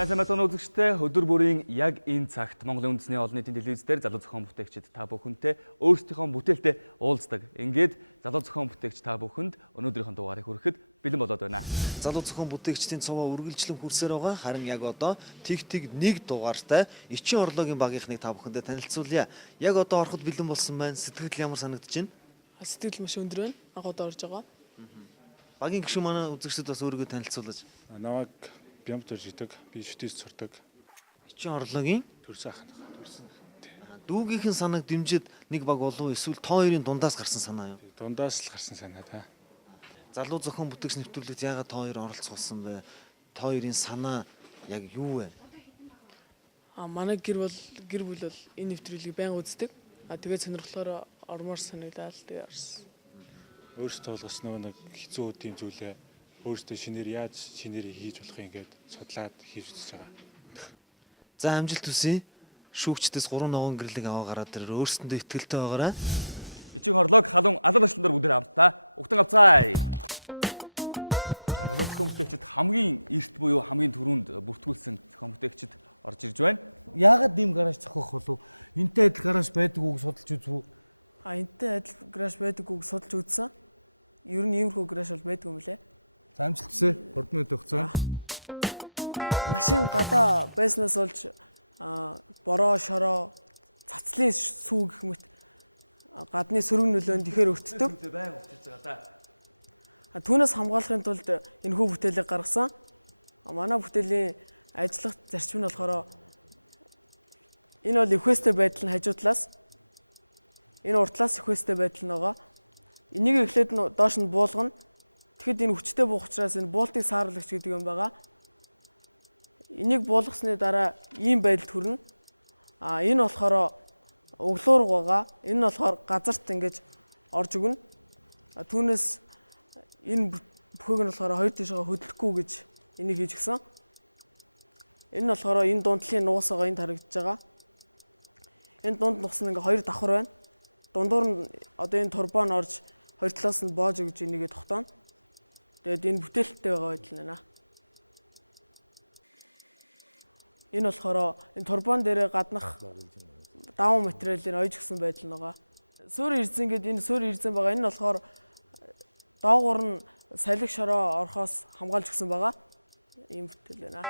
Сайн мэдэн үзэгчтэй өдөр бүрийн яг энэ цагт Монголын үндэсний олон нийтийн телевиз дээр залуу зохион бүтээгчид та бүхэнтэй өөрсдийнхөө бүтээлтэй уулздаг. Ингээд залуу зохион бүтээгч та бүхэнд өнөөдрийнхөө дугаарыг хүрэхэд бэлэн болоод байна. Залуу зохион бүтээгчдийн цуваа үргэлжлэн хүрсээр байгаа. Харин яг одоо тэг нэг дугаартай Эчин орлогын багийнхныг та бүхэндээ танилцуулъя. Яг одоо ороход бэлэн болсон байна. Сэтгэл ямар санагдаж байна? Сэтгэл маш өндөр байна. Агууд орж байгаа. Багийн гишүүн манай үзэгчдэд бас өөрийгөө танилцуулж. Намайг Бямт төржидэг, би шүтээс сурдаг. Эчин орлогын Төрсөн ах. дүүгийнхэн санааг дэмжиж нэг баг болов эсвэл тоо хоёрын дундаас гарсан санаа юу? Дундаас л гарсан санаа та. Залуу зохион бүтээгч нэвтрүүлэгт яагаад тоо хоёр оролцуулсан бэ? Тоо хоёрын санаа яг юу вэ? Манай гэр бүл бол энэ нэвтрүүлгийг байнга үздэг. Тэгээд сонирхлоор ормоор санагдаад тэгээд орсон. Өөрсдөө болгос нэг хэцүү үеийн зүйлээ өөрсдөө шинээр хийж болох юм гээд судлаад хийж үзэж байгаа. За амжилт хүсье. Шүүгчдээс 3 ногоон гэрлэг аваа гараад ирээ. Өөрсөндөө ихтгэлтэй байгаарай. Эчин хорлог халуун алдар нашлдар бүгд хамтдаа угтан авцгаая. Залуу зохион бүтээгчид хамгийн эрт буюу хамгийн түрүүнд бүртгүүлсэн зохион бүтээгчид орж ирж байна. Яагаад ийм гараж зохиох болов? Энтэй адил гараж байдаг үг судалж үзв үү? Энтэй адил гараж байдаг үг судалж үзсэн. Ер нь иймэрхүү гараж бол байдаг юм лээ. За амжилт хүсье. 3 минут хугацаа. Машин гадаа байснаас болж бороо, шороо, цацлын сүү гэх мэт гадны сөрөг нөлөөнд ихээр өртдөг. Түүнээс хамгаалахын тулд энэхүү бүтээлийг гаргасан. Манай бүтээлийн ажиллах зарчим нь болохоор энэ бол эвхээстэй байдал нь хажуу талаас, энэ урд талаас эвхээстэй байдал нь байгаа. Энийг эхлээд доош нь буулгана. Тэгэхэд энэ хүчтэй буух учраас энэ буултыг сааруулагч гэдэг юм байгаа. Энийг буулгасны дараа ийм байдалд хүрнэ. Энэ болохоор өглөөр байгаа. Энэ нь болохоор газарт ингэж орж өгнө. Түүнээс энэ бүхийг нь болохоор хоёр тишээ хөдлөхгүй гэж энийг хийж гисэн. Энэ нь болохоор энэ дундлын нуус байгаа энд харагдаж байгаа. Энэ дунд нуус нь ингээ хоёр давхар байна. Дундуур нь одоо энэ турбон орж хоёр талаас нь боож өгж энийгээ тогтооно. Тэгээд энэ бүтээлтэй байгаа байдал нэ. Энэ болохоор энэ турбон дээрээ гаднах даван материалын ойж гисэн байдал нь байгаа. Суур эрзэн гэдэг энэ суур эрзэн байгаа. Энэ нь болохоор доогуур нь салхи шороо орохоос хамгаалж гисэн байгаа. Ийм бүтээл байна.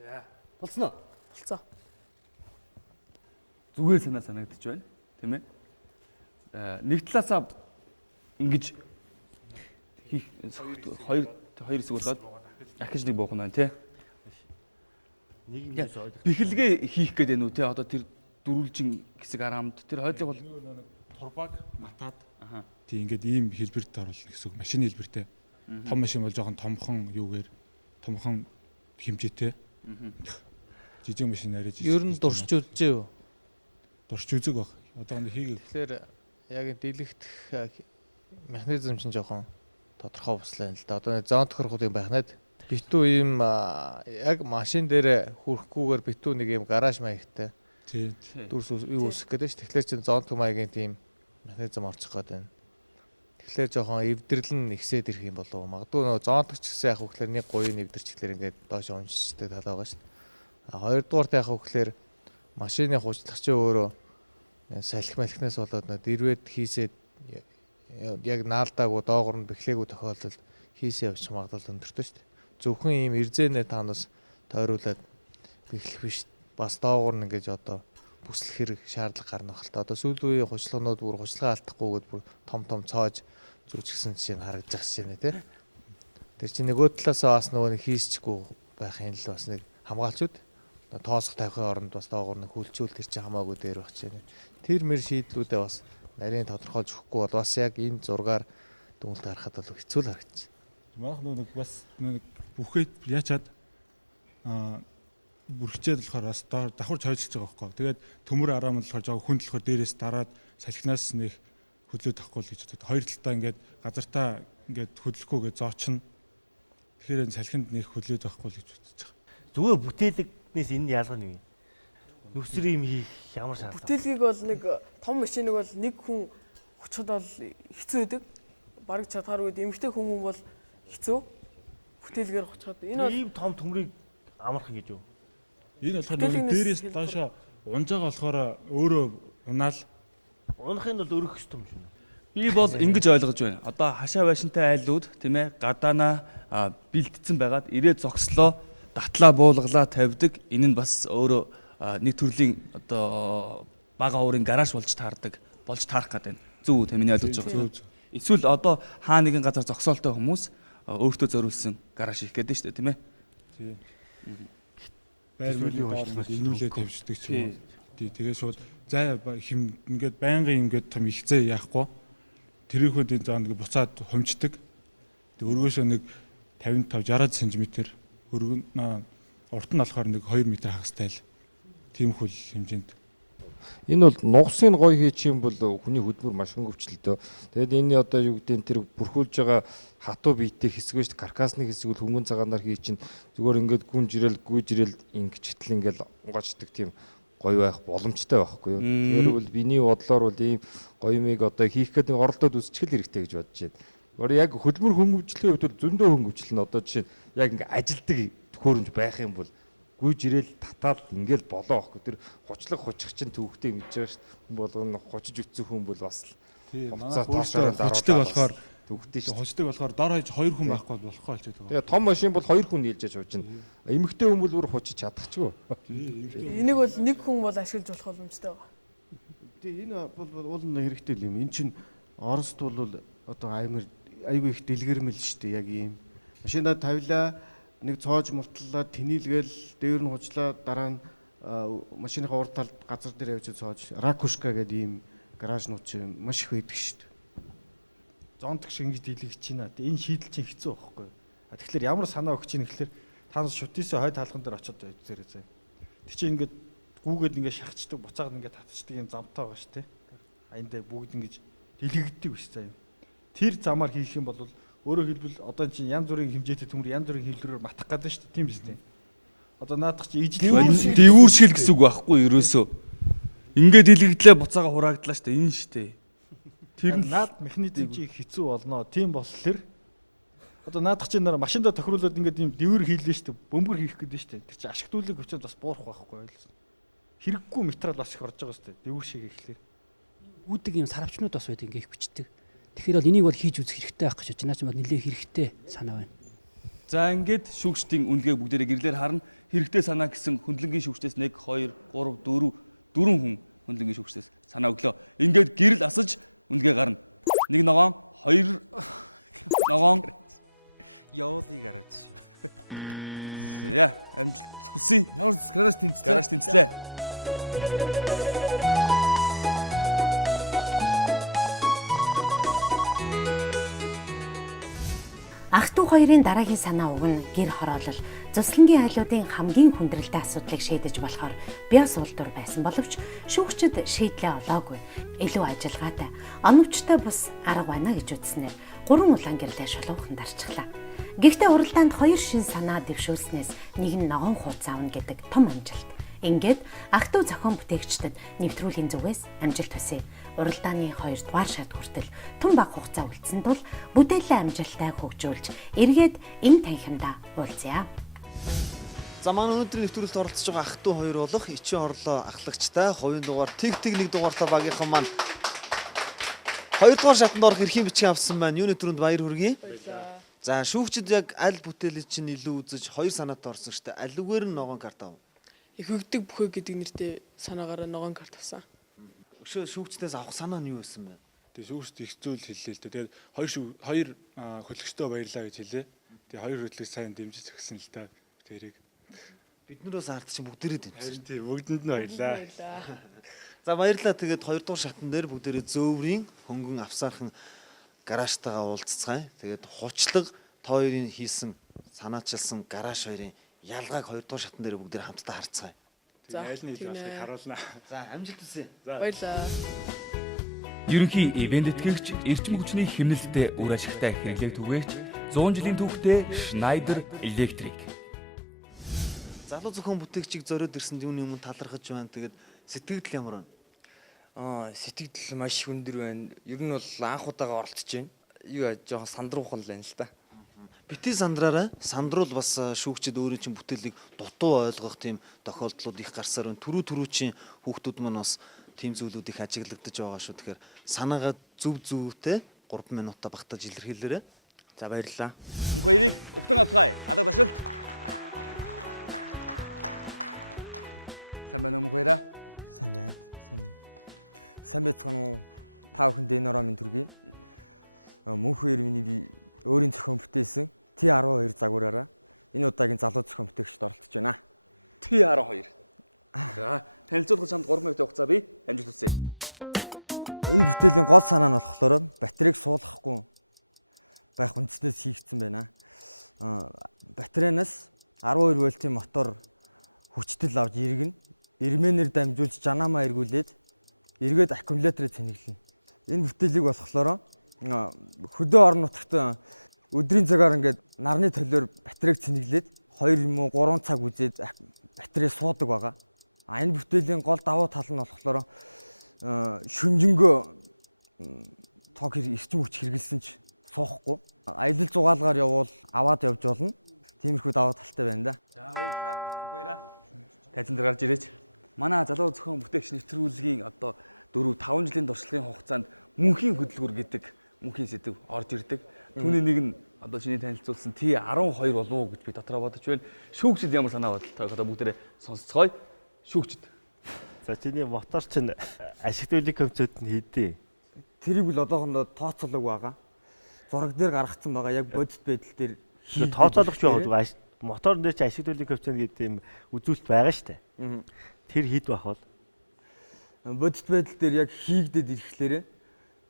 За. Болсноо. Болцоо. Зүгээр санагдаж байна. Тийм ээ. Нэг талаасаа ингэж хийх хоёр хэсэг болоод ахиж нэг буух нь байна тий. Нэг юм Бэхэлгээ хийх гэдэг нь үү тий. Одоо тэр дөрвөлжин хэсэг арамд тэр хойдлого бол Турбаг матаад тий ингээд ийм хэлбэрт оруулах гэсэн машины хэлбэртэй. Том машин бол жоохон томхон юугээр томхон хэмжээтэй. Жижиг машин арай жижиг. Ер нь дурч үзжээ юу? Дурч үзэг баг. Одоо нэг хийгээ. Тэгэхээр яг дийлэгдэх механизм чинь жоохон тодорхой буслаа юм л да. Одоо зоон тохирохын байхнаад битүү ийм яг машин дээр хүрэхгүйгээр битүү нэг ийм гараж маягтай Тий. дүрс юу үсэх гэдэг ш. Тэгэхээр чинь зоон тох маягийн тийм механизм орчих гээд байна. Тэгэхээр жоохон эвдэрлэн ихсээд ирэх юм болов уу? Магадгүй нөгөө зоон тох ч гэсэн яг хөглөр нэг гуйн эвдэрчихлэр ингээд доош уншдаг тал байгаа ш. Хоёрдугаарт яг хөглөр машины хужлах чи өөрөө салхи малхнаас болоод дэрвэд хийсээд яг наалдаагүй доогор нь бэхлээгүй тохиолдолд хийсээ явчих магадлал өндөртэй шүү дээ. Зөвхөн ийм ирзэнэ танаас тойруулаад бэхлэх биш бас доогор нь ингэж одоо бүслэх хэрэг шаардлага гарна хэл та. Одоо сүүлийн үеийн хужлагнууд бүр хужлага алдахгүйгээд бүр том цоож зүүчгсэн жишээ нь харагдаж байна тий. Тэр чинь нөгөө талаасаа бас нөгөө хийсчихгүй байх юм л бас нэг хамгаалчуд тоосох тавихын оронд бас доогор нь хүлчүүл тэр чинь хамаагүй дээр байх чинь. Тэр мэр шийдлүүдээ бас нарийн тодорхойлж өгөхгүй бол бас яг энэ зургаар дүнэлт харахад бол хэцүү л харагдаж Манайх нэг бас нэг бүхээд яачаад бүрхчээд болохоор бас давхар чойжлж байгаа байхгүй. Тэгээд төмөр араам болохоор жоо хүн болохоор дээрээс дараад салхинаас нэг хөдлөөд тахгүй л гэж боддог. Хоёр талтаа ингээд газартаа ингээд хөдлөхгүйгээ зоочно. Тэгэхээр энэ салхинд нэг хөдлөөд байхгүй л гэж бодож байгаа. зүгээр бүтээлэгнээс энэ ялгаа нь юу? Нүсэр юм хийх ямар шаардлага? Бүтээлгийг бол нэг том машиныг бол нэг хүн хүчихэд бол хэцүү байдаг. Бараг чадхааргүй эмэгтэй хүн бол хэцүү. бүтээлгээр гоцоход энэ бол ийм том төмрийг амархан гэж юу? Энэ болохоор Бүтээлээс нөгөө дээрээс хэлбэр. доошоо унж байгаа болохоор өөрөө унаал Унахын бол өрөх ёстой юм шүү. Би бол ингэж ойлгож байна. Одоо хашаа байшинтай айлууд тийм ээ гадаанаа бэлдсэн байгаад ирээд зогслоо, татлаа буулгалаа тавьдаг. Энэ нь бас өөрөө нэг төрлийн одоо бага уурын гараж болж таардаг, болж таарах гэдэг. Зөв үү тийм ээ ойлгож байгаа. Эсвэл одоо хаа нэгэн газар зогсоолтой хүмүүс өөртөө зориулсан гараж хийх гэдэг нь шүү дээ тийм ээ. байр мөрийн хоолнод инүүлээ тавьждаг ч юм уу. Тэгээ шууд зай хим ингээд байнгын ингээд том ихцээ яахгүй. Тэрийнхүүд энэ заа нэг буцаад хомждаг. Тэг өргөөшөө нэг 55 60 см өргөн урт нь болохоор нэг 2 м хагастай л тийм хөл хэмжээнд. Энэ бол нугасыг гоё хийчих юм бол хүний хөдөлмөр маш хөнгөвчлөлтөө. Тэгэд энэ одоо юу гэдэг нь тэр бүрхүүлж байгаа хатуу биетэй хэсэг биш каркасны хэсэг бол хөнгөн цагаанаар хий чинь зүгээр ингээд гүн жирэл гүйжрэл ингэчтэл ингээд угаачдаг тийм гоё байх боломжтой байхгүй юу. Тэр бол биний бодлоор бол ийм гоё юмыг одоо хийх гэдэг нэг оролдоод үсчихэл хэрэгтэй гэж бодож байна. Гэр яг хөдөлмөр хөнгөвчлөлийн хувьд бол зөндөө хөнгөвчлөл нь одоо жишээ нь яг ингээд ажилдаг төхөөрөмж байх юм бол гүйж ирэл татаад ингээл болоо байхгүй. Тэр хучлаг хучих чинь төвхтэй мэдж байгаа шүү дээ. Хүн болгоно хучиж үтсэн хүн бол бас л Манай хучдаг болохоор төвхтэй шүү. хучдаг болохоор дор хаяж 2 хүн байхгүй болохгүй болчиход байгаа. Тэгээ том машин бол 2 хүн нийлж яж хуужна. Эмэгтэй хүн бол бүр хучиж чадчихгүй. энийг бол нэг хүн бол ашиглаж болох боломжтой байгаа. Тэгээ энэ бол уул нь хэрэгтэй юм. Энэ чинь Оросд бол одоо айгүй их дэлгэрмэл шүү дээ. Яг ийм машинаа тавилаа, нэг цоож мултлаа, тэнийлгээл, дээр нь хужлаа, дараа нь машиныхаа урд талд газар дээр явж цоож ракушка гэдэг ийм гаражнууд чинь маш их байдаг шүү дээ. Зонтог шиг ингэж дийлгэж байна. Энэ шийдэл чинь хэцүү байхгүй. Тэгэхээр ямар санаа өгч ийн гэхэлэр та нар шүтээсээ хойд хаалган дээр очиод үзээрэй заа. Тэг чи ингээд гүүгээд ингээд шахацдаг, буцаад ингээд татчихдаг юм замтай байгаа шүү дээ. Аяндаа бүгд ингэж дийлгэгддэг биш заа. Тэр замаар хийх юм бол өөрөөр хэлбэл одоо чинь янз бүрийн хэмжээтэй төмөр янз бүрийн хэлбэрээр матах гэдэг шүү дээ. Тийм биз дээ. Одоо наадах чи ижил Дэвүүршил гэсэн үг байхгүй ерөөсөө. Ингээд дэлгэдлээ буцаага хураагдлаа шүү дээ. Энэ шүү дээ. тэр наад механизм чи хэцүү болно. Тийм болохоор одоо наадах чи нар машиндаа тохируулаад ингээд юм дэвэр хийлээ шүү дээ. Бөмбөр хийх гэдэг шүү дээ. Тэр чи ашигтуулыг өчөөд бас буурах байхгүй ойлгосон. Хэрэггүй материал бас их орж байгаа шүү дээ. Дэвэр шиг ихлээр. Үүдэг юм сарвчнууд бас байдаг ингээд их бичдэг. Тэгэхээр бол энийг бол хийж үзэх хэрэгтэй байх гэж байна. Наач бол нэлээд хэрэгтэй санаа байна. За ингээд шүүгчдийн үнэлгээг бүгдээрээ гэрлээр харна. Хэрэгтэй санаа гэсэн хөндлөнгийн шүүгчдээс 1 2 3 4 хүн хөндлөнгийн шүүгчдээс санаа өглөө. Ингээд гэрэл асаж үнэлгээ гарна. 1 ногоон, 2 ногоон Явуулыг гараач. яа амжилт хүсье. Ямар гараж тэнцлээ. Гараж тэнцлээ. Ах トゥ хоёрын дараагийн санаа уг нь гэр хороолол цуслангийн айлуудын хамгийн хүндрэлтэй асуудлыг шийдэж болохоор бяс улдуур байсан боловч шүүгчид шийдлээ олоогүй. Илүү ажиллагаатай, оновчтой бус арга байна гэж үзснээр 3 улаан гэрлээ шулуухан дарчихлаа. Гэхдээ уралдаанд 2 шин санаа дэвшүүлснээс нэг нь ногоон хуудас аавна гэдэг том амжилт. Ингээд ах トゥ зохион бүтээгчдэд нэвтрүүлгийн зүгээс амжилт хүсье. Уралдааны 2 дугаар шат хүртэл тун баг хугацаа үлдсэн тул бүтээлээ амжилттай хөгжүүлж эргээд энэ танхимдаа уулзъя. За манай өнөөдрийн нэвтрүүлэлд оролцож байгаа ах トゥ хоёр болох Ичин орлоо ахлагчтай хувийн дугаар тэг 1 дугаартай багийнхан маань 2 дугаар шатанд орох эрхийн бичиг авсан байна. Юуны төрөнд баяр хүргэе. За шүүгчид яг аль бүтээлийг чинь илүү үзэж 2 санаатай орсон штэ. Алигээр нь ногоон карт ав. Их өгдөг бүхөө гэдэг нэртэй санаагаараа ногоон карт авсан. Шүүгчдээс авах санаа нь юу байсан бэ? Тэгээ шүүгчд их зүйл хэллээ л дээ. Тэгээд хоёр хөтлөгчдөө баярлаа гэж хэлээ. Тэгээ хоёр хөтлөгч сайн дэмжиж өгсөн л та тэрийг. Биднээс ард чинь бүгдээрээ дэмжсэн. Харин тий бүгдэнд нь баярлаа. За баярлаа. Тэгээд 2 дугаар шатн дээр бүгдээрээ зөөврийн хөнгөн авсаархан гаражтайгаа уулзцгаая. Тэгээд хучлаг хоёрын хийсэн санаачилсан гараж хоёрын ялгааг 2 дугаар шатн дээр бүгдээрээ хамтдаа харцгаая. За Айлны хэл болохыг харуулнаа. За амжилт хүсье. Баярлаа. Ерөнхий ивент тэтгэгч эрчим хүчний хэмнэлттэй үр ашигтай хэрэглээг түгээгч 100 жилийн түүхтэй Schneider Electric. Залуу зохион бүтээгчийг зориод ирсэнд юуны өмнө талархаж байна. Тэгээд сэтгэл ямар байна? Сэтгэл маш өндөр байна. Ер нь бол анх удаага оролцож байна. Юу жоохон сандруухан л байна л та. Бити сандраараа сандруул бас шүүгчид өөрийн чинь бүтээлийг дутуу ойлгох тийм тохиолдлууд их гарсаар байна. Төрүүчийн хүүхдүүд маань бас тийм зүйлүүд их ажиглагдаж байгаа шүү. Тэгэхээр санаагаа зөвтэй 3 минутаа багтааж илэрхийлээрэй. За баярлалаа. Мөнх хоёрыг угтан авцгаая. Алга ташилт. Сайн байна уу мөнх хоёраа? Сайн байна. Сайн байцгаана уу? Та бүхэнд энэ ороо минь төргий. Мөнх хоёр миний би өөрийн зохион бүтээсэн T12 загвараараа энэ удаагийн залуу зохион бүтээгчд оролцож байна. T12. За, танилцуулгын чамд 3 минутын хугацаа бий. Амжилт хүсье. Энэ бүтээлийн гол санаа нь болохоор батарейг суулгахгүй байх үндснээс хийгдсэн байна. Батарейнаас 12 вольтын мотор хүчтэл авч эргэнэ. Ирмэнээр дамжуулж жанамаа эргүүлээд эргээд аккумуляторыг цэнэглэнэ. Энэ бүтээлийг болохоор хөдөө орон нутагт өдрийн цагаар ингээд нарны толиор батарейг цэнэглээд 2 юм уу 3 цаг үзээд батарей суудаг байгаа. Энэ бүтээлийн гол давуу тал нь болохоор шүнжэнгөө тог эрчим хүч хэрэгэлсэн ч суухгүй. Аялал зугаалгаар явбал аваад явж болно. Тиймэрхүү давуу талтай байна да. За баярлалаа. Баяраа. Тайзан дээр гарч ирээч. Манай залуу зохион бүтээгч нэвтрүүлгийн одоо 4-5 жилийн туршлагын хугацаанд мөнхийн хөдөлгүүр гэдэг мөнхийн сэдв орж ирдэг. Түүний нэг нь одоо чиний танилцуулсан T12 болов уу гэж би дотроо бодож байна. Шүүгчид ямар санаа бодлоо одоо бүгдээрээ сонсцгоё. Шүүгчид. За чиний мотор чинь ашиглуулын компьютер нь хийдээ. Тэрийг л одоохондоо тооцоолог байгаа. Зураг дээр гаргацсан байгаа. Яг бодит байдал дээр тооцоолох ч байгаа. Мотор дээр чи ашиглуулын компьютер гэдэг юм үзүүлэлт байгаа шүү дээ. Тэр хэд байх бол бодит байдал дээр яг хийгдээд ирэхлээр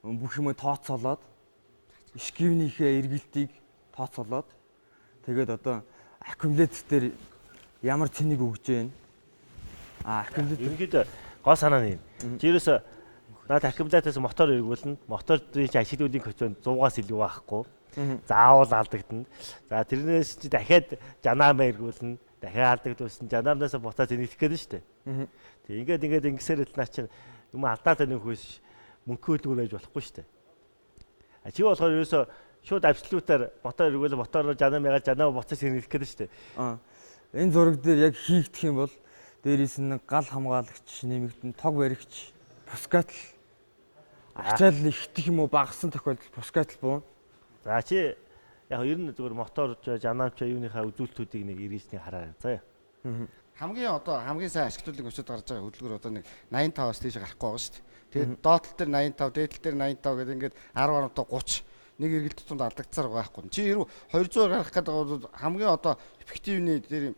бүх юм тооцоолоод шкивнийхээ эргэлтийг тооцоолоод тэгээд одоо аккумулятор дээр ямар цэнийг өгж байна. Аккумулятор ерөнхийдөө гол санаа нь юм. Жирээс наад аккумулятороос мотор эргүүлнэ. Мотор дээр чи ашиглуулын коэффициент 100-аас илүү байхгүй. Заавал алдагдана. За тэрнээс чи дахиад жанаамаа эргүүлнэ. Дахиад алдагдуулсан жанаамнаас буцаад зэнэгдэх гэдэг нь шүү дээ. Тэг ингээд ингэсээр л наа чи юм алдаад байх хөөс мөнгө хөдөлгөөр байж болохгүй шүү дээ. Чи болохоор ерөөсө шууд абсолютаар мотор эргүүл мотороор жанаа буцаж зэнэгдэх гэдэг шүү дээ. Энэ зураг дээр яг хийгдэх юм бол дээрээс нь гал хамгаалагч нэмэгдэн тог баригч пускатл ачаал ихтэх юм уу багассан тохиолдолд пускатл буу. За чи яг ер нь зөвхөн мотор жанаамч юуныхаа үзүүлэлтүүдийг нэг 99-ний хараа. За. Хамгийн сайн ашиглуулыг өчөд гарч байгаа хөдөлгөөр одоо нэг 85-аас тийш гарахгүй байгаа шүү дээ. Тэгээд доотлол дээр 85, дээдлэл дээр 85 гэдэг ингээд 10-аар 30 нэг эргэлт тутамд алдагдсаар байхгүй. Чи 200 гаргах гэдэг бол хамгийн одоо эффективний тэр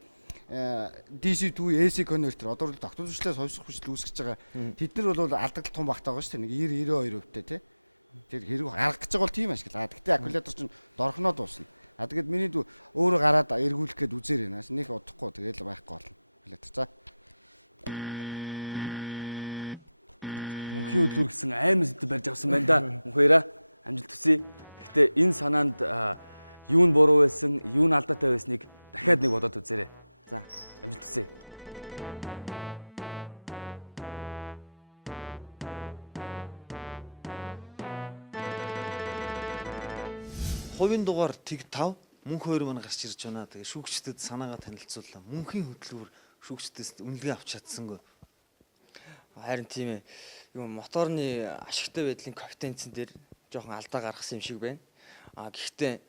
DC to AC конвертер одоо бол тогтмолчлаас хойшлох хүчил үүсгэж байгаа. Тэд нар бол алдагдал тун багтаа байгаа шүү дээ. Нэг 90-92% тий. Тэр хэрэг гаргах гэж байгаа бол тийм ашиглаа. Гэхдээ аккумулятор чинь дорхноо дуусна. Тэгээд миний дүү өөрөө гараад эргүүлэх гээд үзээр байна. Нэг удахгүй тэгээд байхгүй болно. Аккумулятор за. Мөнхийн хөдөлгүүр гэсэн аймаг сэдв барьж авсан байна да. Мөнх хоёраа амжилт хүсье. Гэхдээ энэ санаанд юу нь буруу байсан, юу нь алдаатай байсныг дахиад нэг бодоод үзээрэй. За, амжилт хүсье. Хувийн дугаар тэг 5 мөнх хоёр маань гарч ирж байна. Тэгээ шүүгчдэд санаагаа танилцууллаа. Мөнхийн хөдөлгүүр шүүгчдээс үнэлгээ авч чадсангүй. харин тийм ээ. Юу моторны ашигтай байдлын коэффициентэн дээр жоохон алдаа гаргасан юм шиг байна. Гэхдээ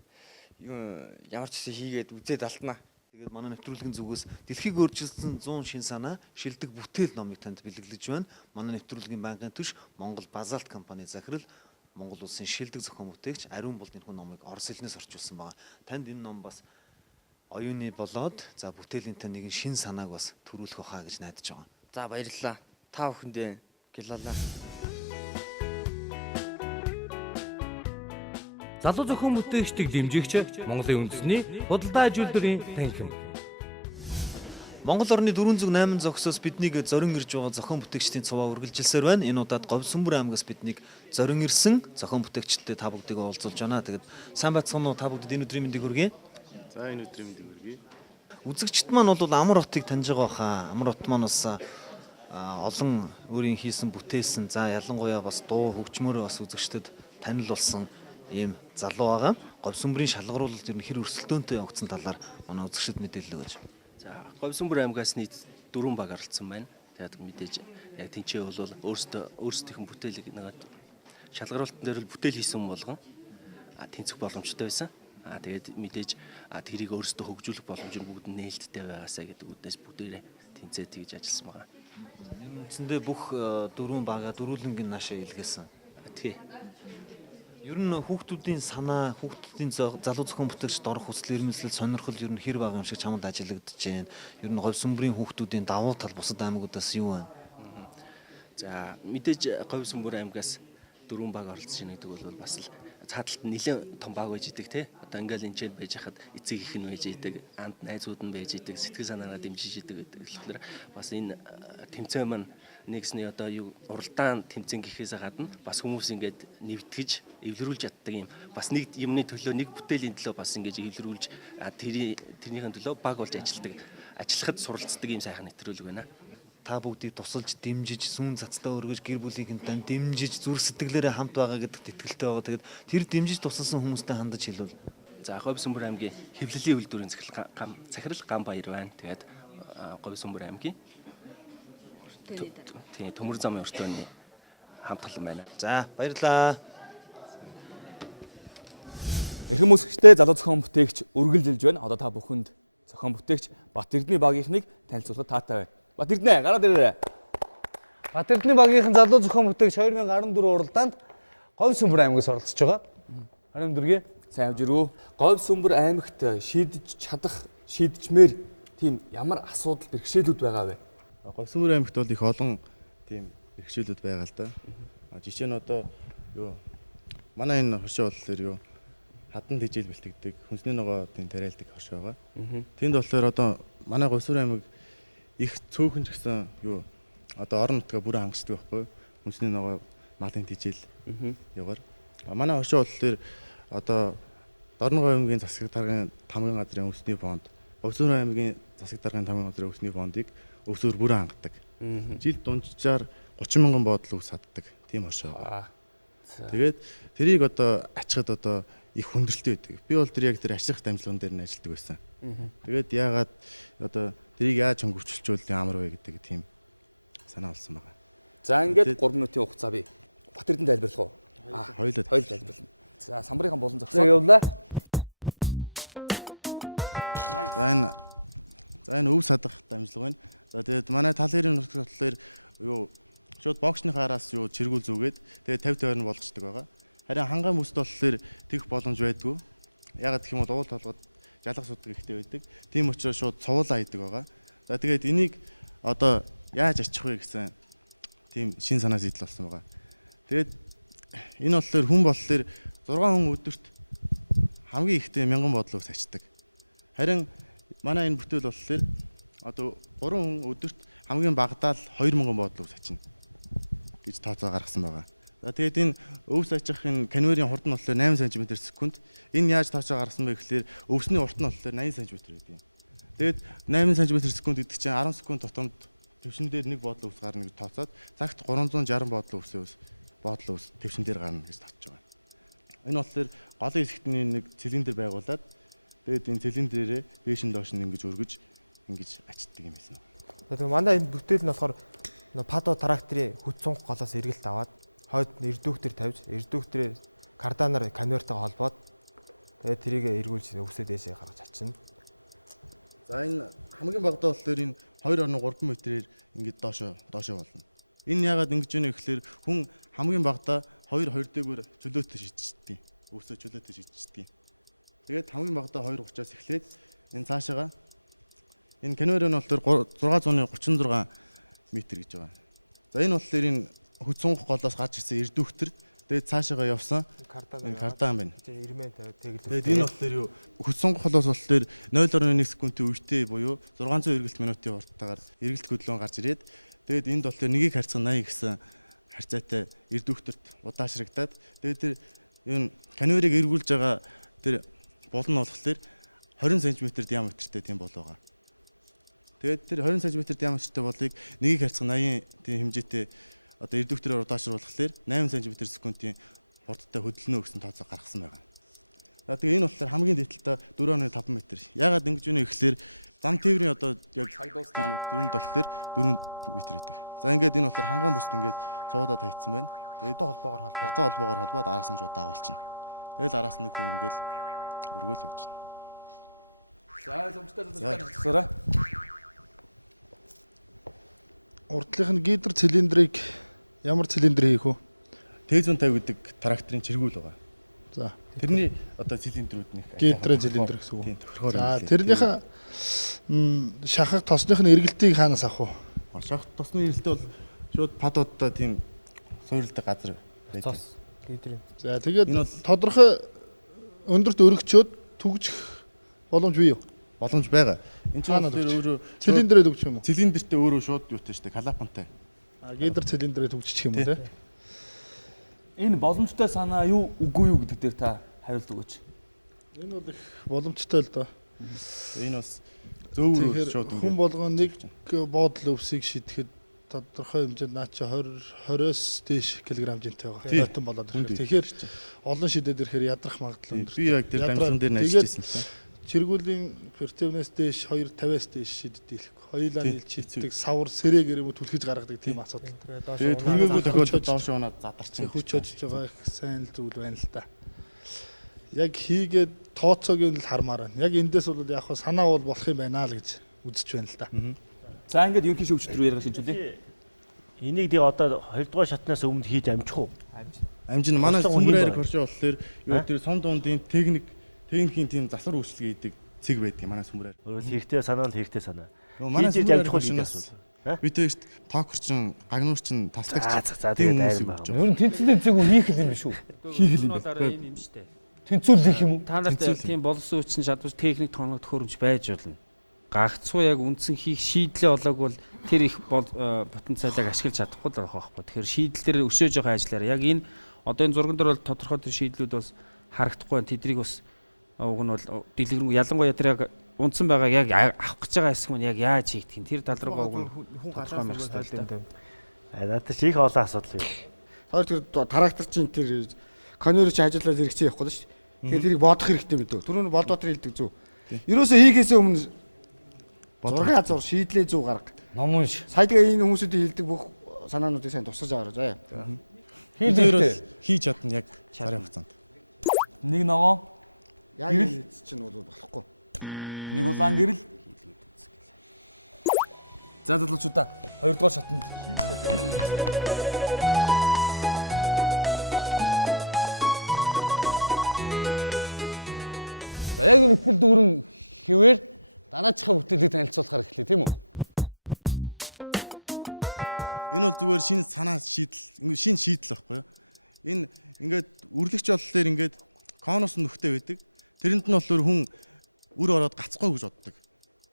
ямар ч зүйл хийгээд үзээд алднаа. Тэгээд манай нэвтрүүлгийн зүгээс дэлхийг өөрчилсөн 100 шин санаа шилдэг бүтээл номыг танд бэлэглэж байна. Манай нэвтрүүлгийн банкны төш Монгол Базалт компани захирал Монгол улсын шилдэг зохион бүтээгч Ариун Болд энэхүү номыг орос хэлнээс орчуулсан байгаа. Танд энэ ном бас оюуны болоод за бүтээлийн та нэгэн шин санааг бас төрүүлэх байхаа гэж найдаж байгаа. За баярлалаа. Та бүхэндээ гялалаа. Залуу зохион бүтээгчдийг дэмжигч Монголын үндэсний худалдаа аж үйлдвэрийн танхим. Монгол орны 408 зохисоос биднийг зорин ирж байгаа зохион бүтээгчдийн цуваа үргэлжилсээр байна. Энэ удаад Говьсөнбөр аймгаас биднийг зорин ирсэн зохион бүтээгчдтэй та бүгдийг уулзуулж байна. Тэгээд сайн байцгаана уу та бүгдд энэ өдрийн мэндийг хүргэе. За энэ өдрийн мэндийг хүргэе. Үзэгчд маань бол Амар хотыг таньж байгаа хаа. Амар хот маань бас олон өөрийн хийсэн бүтээсэн за ялангуяа бас дуу хөгжмөөрөө бас үзэгчдэд танил болсон ийм залуу байгаа. Говьсүмбрийн шалгаруулалт ер нь хэр өрсөлдөөнтэй явагдсан талаар манай үзэгчид мэдээлэл өгөөж. За Говьсүмбэр аймгаас нийт 4 баг оролцсон байна. Тэгээд мэдээж яг тэнцээ бол өөрсдийнх бүтээлийг нэгээд шалгаруулалтын дээр л бүтээл хийсэн болгон тэнцэх боломжтой байсан. Тэгээд мэдээж тэрийг өөрсдөө хөгжүүлэх боломж нь бүгд нээлттэй байгаасаа гэдэг үднээс бүгдээрээ тэнцээд тэгж ажилласан байгаа. Үндсэндээ бүх 4 бага дөрвөлнгийн наашаа илгээсэн. Тий. Ер нь хүүхдүүдийн санаа, хүүхдүүдийн залуу зохион бүтээгчд орох хүсэл эрмэлзэл сонирхол ер нь хэр бага юм шиг чамд ажиглагдаж байна. Ер нь Говьсүмбрийн хүүхдүүдийн давуу тал бусад аймагуудаас юу байна? За мэдээж Говьсүмбэр аймгаас 4 баг оролцож байна гэдэг бол бас л цааталт нэлээд том баг байж идэг те. Одоо ингээл энэ ч байж хахад эцэг их нь байж идэг, анд найзууд нь байж идэг, сэтгэл санаанаа дэмжиж идэг гэдэг. Тэгэхээр бас энэ тэмцээн маань нэгсний одоо юу уралдаан тэмцээн гэхээс гадна бас хүмүүс ингээд нэвтгэж эвлэрүүлж чаддаг юм. Бас нэг юмны төлөө нэг бүтээлийн төлөө бас ингэж эвлэрүүлж тэрнийхэн төлөө баг болж ажилладаг. Ажиллахад суралцдаг юм сайхан нэвтрүүлэг байна. Та бүгдийг тусалж дэмжиж сүүн цацтаа өргөж гэр бүлийнхэнтэй дэмжиж зүрх сэтгэлээрээ хамт байгаа гэдэгт итгэлтэй байгаа. Тэгээд тэр дэмжиж тусалсан хүмүүстэй хандаж хэлвэл. За Говьсүмбэр аймгийн хэвлэлийн үйлдвэрийн захирал Ганбаяр байна. Тэгээд Говьсүмбэр аймгийн тийм төмөр замын өртөөний хамтгалан байна. За баярлалаа. Эрхэм үзэгчдээ залуу зохион бүтээгч үргэлжилж байна. Одоо та бүхэнд зохион бүтээгч Бат Эрдэнэ багийнхныг танилцуулахад таатай байна. Бат Эрдэнэ гараад ирээрэй. Бат Эрдэнэ багийнхан залуу зохион бүтээгч 2014 уралдаанд Говьсүмбэр аймгаас оролцож байгаа. 24-гийн сайн авч ирв. Говьсүмбэр аймагт шийдэж чадах, шийдчмээр тийм ямар асуудал бэрхшээлүүд байгаа вэ? Говьсүмбэр аймагт бол их олон тийм бэрхшээлүүд байгаа л да. Жишээ нь одоо юу манай энэ хошоо болохоор юу хатан тэжээл бэлтгэдэг, хүнсний ногоо тийм тариалдаг хошоо байгаа. Тэнд болохоор одоо манай Говьсүмбэр аймаг их цөөхөн ч гэсэн юу одоо орон нутгаа бүрэн хангацдаг байхгүй хүнсний ногоо малын тэжээл яваар. Манай хошоо болохоор одоо Дорногов аймгийн засаг даргын тамгын газрын өсний фонд, Говьсүмбэр аймгийн засаг даргын тамгын газрын өсний фондыг өсөөр бүрэн хангадаг. Жилд дунджаар 30 мянган боодлог саддаг тийм хошоо. Тэгээд тэрийг одоо ачхад одоо их хүндрэлтэй байдаг. Би бол тэр яг тэр ашиглах дамжлагын дээр нь ажилладаг байсан. Тэгээд яагаад одоо тэрийг яаж хөнгөвчлүүлэх амар вэ гэдэг тийм санаа олсон байгаа. За ингээд 3 минутын хугацаа би Бат Эрдэнэ тайлбарлах уу? Хоёулаа тайлбарлана. За самбарынхан болон зогсоо. явуулаа. За энэ өв садах дамжлага байна. За тэгээд манай тал хэрийн нутаг бодлоор юу шууд боксны хараас юу чиргүүл зүгээд тэгээд 50-50 нь болгочдөг байгаа. Харин хангаан бүст болохоор тэгэх боломж байдгүй. Ягаад гэх юм бол уул толгод жалах судаг ихтэй байдаг. Тийм учраас шууд цувуулаа хийдэг байгаа. За тэгээд энийг одоо яаж ачих вэ гэсэн тийм шин санаа зүйдэл болсон байгаа. Тэгээд энэ болохоор хүн болохоор 6 хүн өдөрт хамгийн ихтэй 1000 боодлогоос ачдаг. Харин манай энэ бүтээл болохоор одоо 3 хүн өдөрт хамгийн багадаа л 2000 боодлогоос ачна гэж тооцоо гаргасан байгаа. За тэгээд энэ өвс ачих энэ канверийн хурд нь болохоор 8 см/секунд. Энэ яаж тооцоо гаргасан бэ гэхээр өвсний урт нь болохоор 80 см гэдэг юм. Тэгээд 8 см/секунд гэдэг чинь 10 секунд тутамд төвшин дээр нэг боодлог өвс гарна гэж тооцоод цагт 360 боодлог өвс төвшин дээр гарна гэж тооцож байгаа. Энэ болохоор голын хэсэгт нэг цилиндр байгуулад тэгээд энэ цилиндрээрээ дээш нь доош нь ингэж өргөж ингэж ачдаг юм байна. Тэгээд манай энэ бүтээл нь болохоор падо тракторын хүч цунх голоос эргэлт аваад хойд эрдүүхтэр тавьж эрдүүхтрээр карданаар конвертер холбоод тэгээд тэрийг эргүүлж өвсөө дээшээ гаргаж ачна. За энэ хамгийн багадаа болохоор энэ 2.3 м-ээр ингэж доошоо болно. Энэ яагаад ингэж вэ гэхээр хүн хамгийн багадаа 2 дээгүүр чөлөөтэй шийдчихдэг. Өвсөө чөлөөтэй шийдчихдэг. Тэгээд хамгийн багадаа 2.30-аас эхлээд энэ цаашаага энэ конвейер нь болохоор 636 м гэж байгаа. За энэ болохоор энэ хүч цунх голоос гарч ирсэн эрдүүхтэр тэгээд цаашаага явсан кардан байна. Тэгээд энэ болохоор юу хүч цунх голоос болохоор 0.1 секундын үетэй буюу 600 эргэлт минутын урттайгаар эргэлт хөдлөн гарч ирээд тэгээд энд болохоор нэгийг харьцан 80 гэсэн харьцаатай эрдүүхтэрт удаашрагдаад тэгээд тэр энэ конвейерыг эргүүлж байгаа тэр бол нь болохоор 20 см диаметртэй тийм бол байгаа. Тэгээд тэр 20 см диаметртэй болыг нэгийг харьцан 80 тийм хэмжээтэй одоо эрдүүхтрээр удаашруулахлаар 8 см/секундын хурдтай хөдөлнө гэсэн тооцоо гаргасан байгаа. За тэгээ энэ болохоор хамгийн дээдлээ 4.5 м. Ягаад ингэж үнэ ихлээр зам тээврийн одоо яг дөрөнд болохоор 4 м байдаг. За ингээд энэ болохоор хангаан бүст ингээд суудаад тавьчихсан байна. Тэгээд холбоогоор холбоод араас нь шууд дагуулчихна. Тэгэл араас нэг хүн ингээд өргөөл явчихна. За ойлгомжтой л Урдлынх нь гидр цилиндрыг ямар цилиндр хийх вэ? Т150 гэдэг тракторын чиргүүл байгаа. За. Тэрний одоо цилиндрүүд нэг гидр цилиндр гэсэн үг. Тийм тохирохоор. За тэрнийхээ шахах тосных нь эргэлтийг хаанаас авах вэ? Шахах тосны эргэлтээ бол шууд падуудтай тийм суурилдаг газар байдаг. Цос гидрийн. За тэгээд тодорхой өндөрт өргөчөөд түгжих боломж бий юу? Боломж байгаа. Энд чинь өөрөө цилиндрээр түгжих юм уу? Цилиндртэй өөрөө шууд юутай штэ калапантай. Гидр цилиндрээр түгжчих юм уу те? Энэ боломжтой санаа юу үгүй юу гэдэг дээр та хариулт өгөөч. Энэ бол их боломжтой л доо. Энэ бас зөв шууд хүн болгоо нэг боодол өвсийг шидэхэд тодорхой хэмжээнд наа чи 20-оос дээш килограмм жинтэй байгаа. Тойтон болоод ирэхээр. Тэгэхээр олон шидэд ирэхээр ядрах магадлал өндөр. Би яг тэр дамжин дээр ажиллажсэн л та. Чиргүүлийн фертивнес дээш 250-аас дээш шиддэг. Хоёулаа нийлж шийддэг савар сэрээгээр юм төлөхөж гаргадаг тийм асуудал. Тэгээд түргээгүй тохиолдолд доош унаад задарчин. Хүч hodж байгаа их сайн л зүйл байна л та. Яг хийгээд тооцоог нь л хармаар байна. Яг эндээс бол яг санаа бол болох юм байна л гэж үзэж байна л та. За ингээд ерөнхий шүүгч рүү яриа шийдвүлээ. Энийг дэг одоо 2 дугаар шатнаас өмнө хийж амжих уу? Амжин манай Сүмбэр айраг хоршоо болохоор юу тэр сон дундын техникийн тийм засвар үйлчлэг хийдэг цэг байдаг манай Сүмбэр айраг. Өөрөөр хэрэгтэй санаа л хэрэгтэй санаа. Манай Сүмбэр айраг хоршоноос бид хоёрт токерчин, гагнуурчин, таслагч. За тэгээд айран байна. Ер нь тэнцвэрийн зэг хийх юм биш үү? Хийх юм байна. Ийм юм штэ. Тэнцвэрлэх юм уу? Та нарт тийм боловсон хүчин чадвар техник тоног төхөөрөмж байж болно. Гагцхуу яг үндсэн хийх шийдлээ олоогүй бол тэр их потенциалыг ашиглаж чадахгүй л байгаа байхгүй. Тэгэхээр шийдэл дээр өшөөж байгаа ажиллаар яг энэ одоо энэ зурган дээр бол тодорхой тэр шийдлүүд бас харагдахгүй байна. Тэднийг бас уг нь бол дэлгэрэнгүй ялангуяа тэр яг унтсан байгаа яг авах гэж байгаа хэсэг маань яг яаж хийх гэх тэр тал руугаа уг нь тодорхой мэрх хэрэгтэй. Надад чи их олон асуудал юм. Тэр трактор чинь тэр конвейер чи ажиллаад хэрэгцээ явахгүй шүү дээ. Тэгэхээр тэрийг бодох хэрэгтэй мэдв. Түрүүн болдоотор хэлдэг зү. Ерөөсөө хийгээсээ өмнө 6 зур шийдлээ зүг гарга. Ном унш. Сая тэгээ энэ хүмүүсүүдийн хэлдэг бүх санаануудыг сайн тусгаж аваарай заа. Хийлээрэл хийж чадна яг сарын хугацаанд. Нэг ногоо яг энэ чинь бол болохгүй. Нэг улаан гэрэл. За залуучуудаа 2 дугаар шатанд. За яг нэтгэл дүүрэн хэвээр дараачихаа бүтээлийг танилцуулахаар эхлэе тийм үү? Энэ бол зүгээр шинэ санаа шийдэл, шинэ шийдэл байхгүй юу? Энэ ингээд үрлэгч боллоор ингээд конус нөхтэй байдаг. Тэрэнд нь болохоор хүн үр ороод гацхгүй гэж боддог.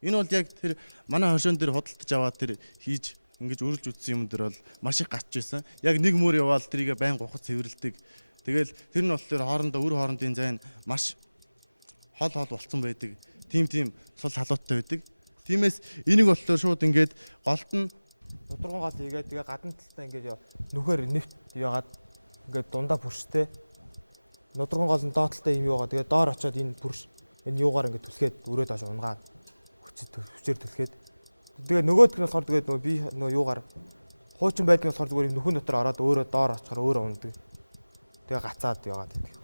Энэ бол яг тэр манай хоршоон дээр худалдаж аваад тэр хийж ингэж үргэлж үтсэн юм дээр бол маш их гацж байсан. Яг нэг мөр яваал тэрийг байн гухад цэвэрлдэг. Тэгэл тэр нь болохоор хоорондоо үр хоорондын зайн маш хол болцсон байдаг. Тим сул халууттай байдаг. Тиймээс энийг болохоор шууд ингээд голт нь Нудраган гол хийгээд тэгээ гадна талтай ингээд нүхээр нэвт яагаад ингээд дундаа бүрштэй. Нудраган гол нь доотлолтой юм юугаа тэгээ доор очиод энэ бүрш энэ юугаар ингээд түлхээд өрөөд аж унгаад хүчээр түлхээд тэгээ нөгөөдг нь болохоор тэгээ би юугаар хуучин байдаг нь болохоор зүгээр юм нөхөн дотор ороод өөрөө доор очихоор өөрөө ундаг. Тэгээ гацаад яагаад гэдэг.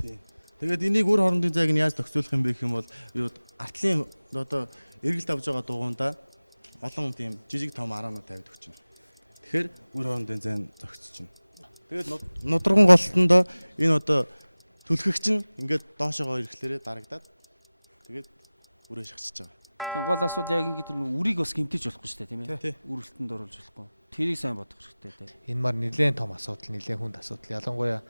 Тий. Тэгээд энийг үр хоорондын зайг нь яаж тохицуулах юм бэ гэх юм бол юу артлын одоо эргэлт авж байгаа дугуйнда олон тийм жижиг том араанууд тавьд өгч байна. Тэгэхээр үр хоорондын зай нь зохицож байна. Тэгээд нудраган голтондоо энэ одоо түлхэгч нь ингээд доошогоо ирэхлээрээ дарагдаад тэгээд үрээ шахчихж байгаа. Тэгээ гол асуудал яг ингэ тэр үрийг бас гэмтэж болохгүй шүү дээ тийм ээ. Үргэлтэнд оруулж болохгүй. Тэрийг сайн бодох хэрэгтэй дээ. Энэ мар нэлээд том асуудал, нэлээд хүнд асуудал. Ялангуяа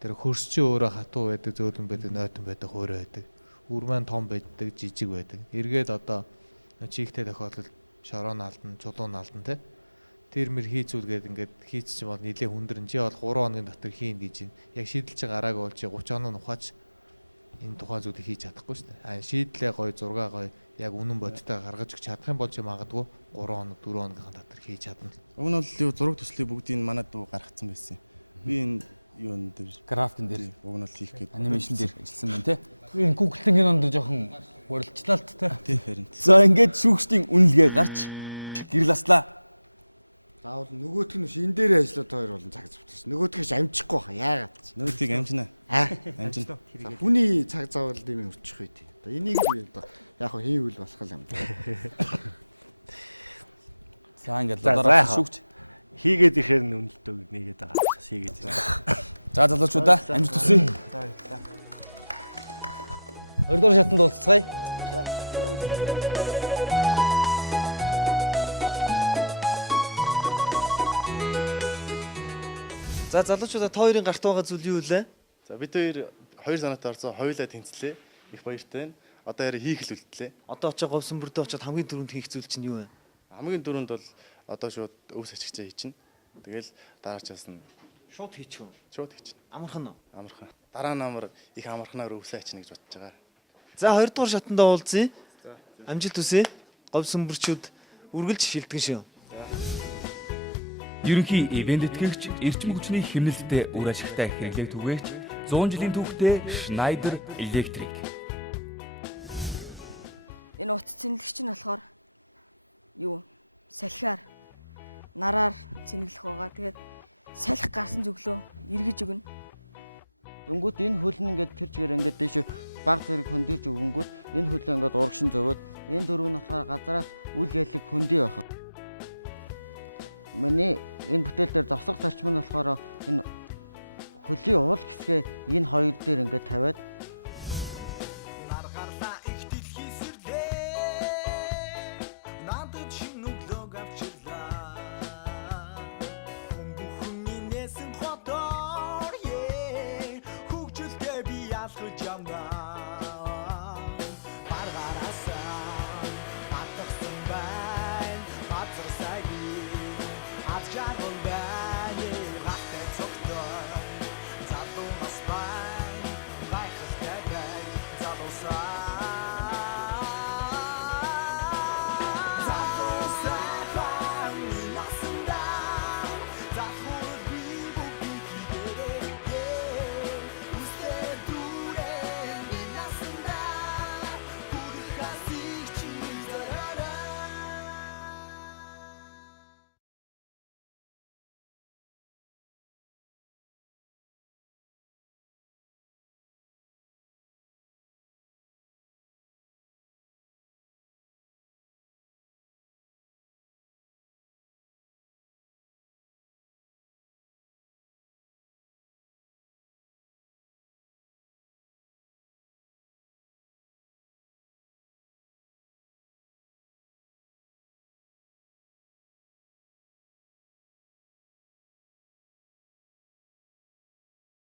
тэр хөрсчийн өөрөө хатуу байдаг, зөөлөн байдаг, нойтон байдаг, хөөрэ байдаг. Үр маань том байдаг, жижиг байдаг. Эргээд одоо чигтэй тохиолдолд шороо наалдан, чулуун наалдан тий. Тэр мэр хийцүүлгээд ингээд хийчих бол нэлээд хүндэрэн чи бол 3 хоногийн дотор хийн гэж яг шийдэлж гарааг бол чи 30 хоног ухаач энэ тухайн зүйлийг хийж чадахгүй шүү дээ. Шийдлээ гоё, зургаа гоё яг үнэн бодиттой гаргаж чадах юм бол чи магадгүй 3 хоног, 4 хоногийн дотор хийж чадна. Уг нь бол зураг төслийг бүгдийг манад дуу гаргацсан байсан. Би энэ юун дээр графикэн дээр угнал хийх гэдэг. Анимашн дээр ажилласан байна те. Энэ Google-ийн кинонд жоохон урилчлаа л та. Тийм харин. За ингээд шүүгчдийн үнэлгээ гарч гэрласлаа. Заавал нөгөөх нь шин дээр ажиллаад хоёр болон цаг зовчихсон. Нөгөөх нь амжихгүй хаа яагаад ч. Нөгөөдгийг амжина. Амжина. Хүний цаг зав л юм өрчих үед. Одоо энийг одоо яг хөө хийвэл болох юм. За ингээд дараа шүүгч хийгээд ихээр нь үнэлтөө нэгээд байгаа учраас хийгээд байна. За залуучуудаа амжилт хүсье. 2 дугаар шатанд уулзцгаая. За залуучуудаа та хоёрын гарт байгаа зүйл юу вэ? За бид хоёр санаатай орсон хоёулаа тэнцлээ. Их баяртай байна. Одоо яри хийх л үлдлээ. Одоо очиж говьсон бүрдээ очиод хамгийн түрүүнд хийх зүйл чинь юу вэ? Хамгийн дөрөнд бол одоо шууд өвс ачигчаа хийчихнэ. Тэгэл дараачаас нь шууд хийчих үү? Шууд хийчихнэ. Амархан уу? Амархан. Дараа нь амар их амарханаар өвсөө ачна гэж бодож байгаа. За 2 дугаар шатандаа уулзъя. Амжилт хүсье. Говьсөнбөрчүүд үргэлж шилдэгэн шүү. Ерөнхий ивент тэтгэгч эрчим хүчний хэмнэлттэй үр ашигтай хэрэглээг түгээгч 100 жилийн түүхтэй Schneider Electric. Энэ утас цэнгэлэгч нь болохоор юу? Салхиар нараар цэнгэлэх байгаа. Тэгээд салхи гарсан зөвлөө эргэж өгнө. Дөнгөт энэ хөл нь ингээд тэр чигээр ингээд дэш баг зэрэг хөндөрж өгөнгөт энэ хөлөө ингээд урагшин зөгөөд энэ дөрөв нь болохоор газараас үл ялэг хөндөй байх. Миний энэ бүтээл дээр зогсох зарчим нь болохоор энэ хөлийн уул хэсгээ энэ хоёр дээр ингээд тавиад